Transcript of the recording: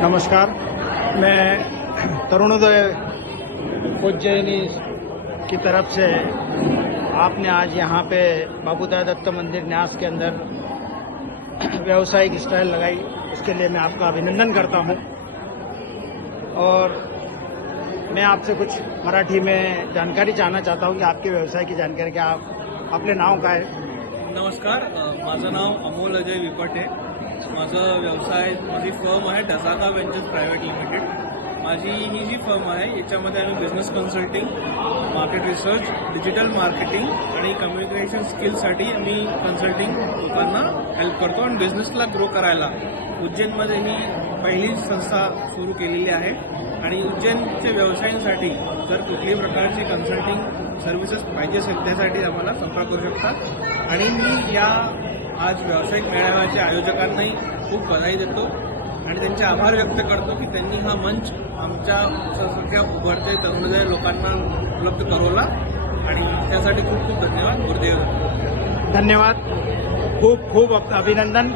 नमस्कार, मैं तरुणोदय उज्जैनी की तरफ से आपने आज यहाँ पे बाबूदास दत्त मंदिर न्यास के अंदर व्यावसायिक स्टाइल लगाई, उसके लिए मैं आपका अभिनंदन करता हूँ। और मैं आपसे कुछ मराठी में जानकारी चाहना चाहता हूँ कि आपके व्यवसाय की जानकारी क्या आपले नाव काय? नमस्कार, माझं नाव अमोल अजय विपटे. माझी फर्म आहे डझाका वेंचर्स प्रायव्हेट लिमिटेड. माझी ही जी फर्म आहे याच्यामध्ये आम्ही business consulting, market research, digital marketing आणि कम्युनिकेशन स्किल्ससाठी आम्ही कन्सल्टिंग लोकांना हेल्प करतो आणि बिझनेसला ग्रो करायला उज्जैनमध्ये ही पहिली संस्था सुरू केलेली आहे. आणि उज्जैनच्या व्यवसायांसाठी जर कुठल्याही प्रकारची कन्सल्टिंग सर्व्हिसेस पाहिजे असेल त्यासाठी आम्हाला संपर्क करू शकतात. आणि मी या आज व्यावसायिक मेळाव्याच्या आयोजकांनाही खूप बधाई देतो आणि त्यांचे आभार व्यक्त करतो की त्यांनी हा मंच आमच्या सारख्या उभरते तरुणोदय लोकांना उपलब्ध करवला आणि त्यासाठी खूप खूप धन्यवाद. गुरुदेव. धन्यवाद, खूप खूप अभिनंदन.